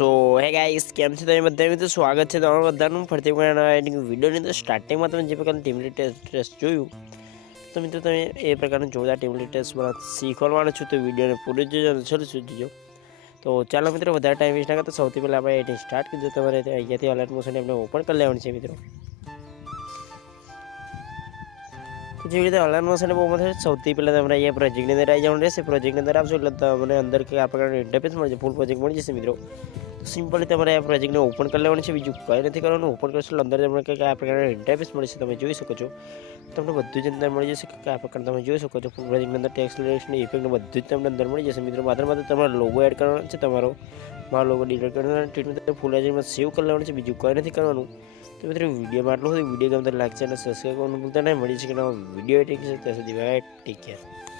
સો હે ગાઈસ કેમ છો તમે બધા મિત્રો સ્વાગત છે તમારું બધાનું ફરતી વિડીયોની તો સ્ટાર્ટિંગમાં તમે જે પ્રકારનું ટીમલી ટેસ્ટ જોયું તો મિત્રો તમે એ પ્રકારનું જોરદાર ટીમલી ટેસ્ટ શીખવાનું છું તો વિડીયોને પૂરી જોજો અને શરૂ જોજો. તો ચાલો મિત્રો વધારે ટાઈમ વેસ્ટ ના કરતા સૌથી પહેલાં આપણે એટી સ્ટાર્ટ કરી તમારે અહીંયાથી અલર્ટ મોશન એમને ઓપન કરી લેવાનું છે મિત્રો. તો જેવી રીતે અલર્ટ મોશન ઓપન થશે સૌથી પહેલાં તમારે અહીંયા પ્રોજેક્ટની અંદર આવી જવાનું રહેશે. પ્રોજેક્ટની અંદર આવશો એટલે તમને અંદર કે આ પ્રકારનું ઇન્ટરફેસ મળશે, ફૂલ પ્રોજેક્ટ મળી જશે મિત્રો. સિમ્પલી તમારે આ પ્રોજેક્ટને ઓપન કરી લેવાનું છે, બીજું કંઈ નથી કરવાનું. ઓપન કરશો એટલે અંદર તમને કંઈક આ પ્રકારનું ઇન્ટરફેસ મળશે, તમે જોઈ શકો છો. તમને બધું જ અંદર મળી જશે કે આ પ્રકાર તમે જોઈ શકો છો. ફૂલ પ્રોજેક્ટની અંદર ટેક્સ લેશની ઇફેક્ટ બધું જ તમને અંદર મળી જશે મિત્રો. માત્ર તમારો લોગો એડ કરવાનો છે, મારો લોગો ડિલીટ કરવાનો ટ્રીટમેન્ટ ફૂલ પ્રોજેક્ટમાં સેવ કરી લેવાનું છે, બીજું કંઈ નથી કરવાનું. તો મિત્રો વિડીયોમાં આટલું હોય. વિડીયો ગમતા લાઈક છે અને સબસ્ક્રાઈબ કરવાનું ભૂલતા નહીં. મળી શકે નવો વિડીયો એડિટિંગ છે ત્યાં સુધી બાય, ટેક કેર.